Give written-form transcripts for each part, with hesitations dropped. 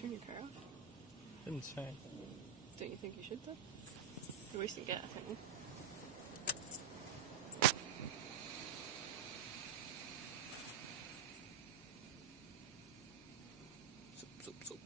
turn your car off? Didn't say. Don't you think you should, though? You're wasting gas, aren't you? Soup, soup, soup.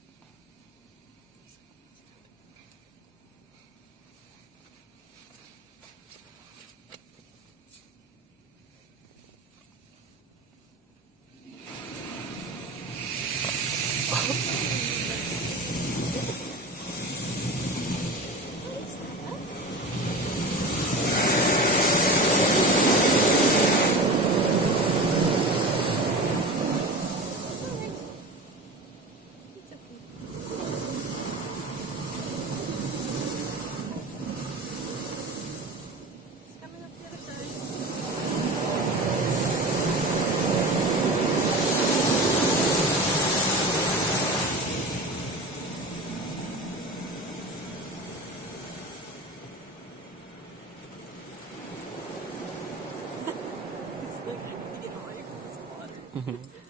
It's like getting away from this water.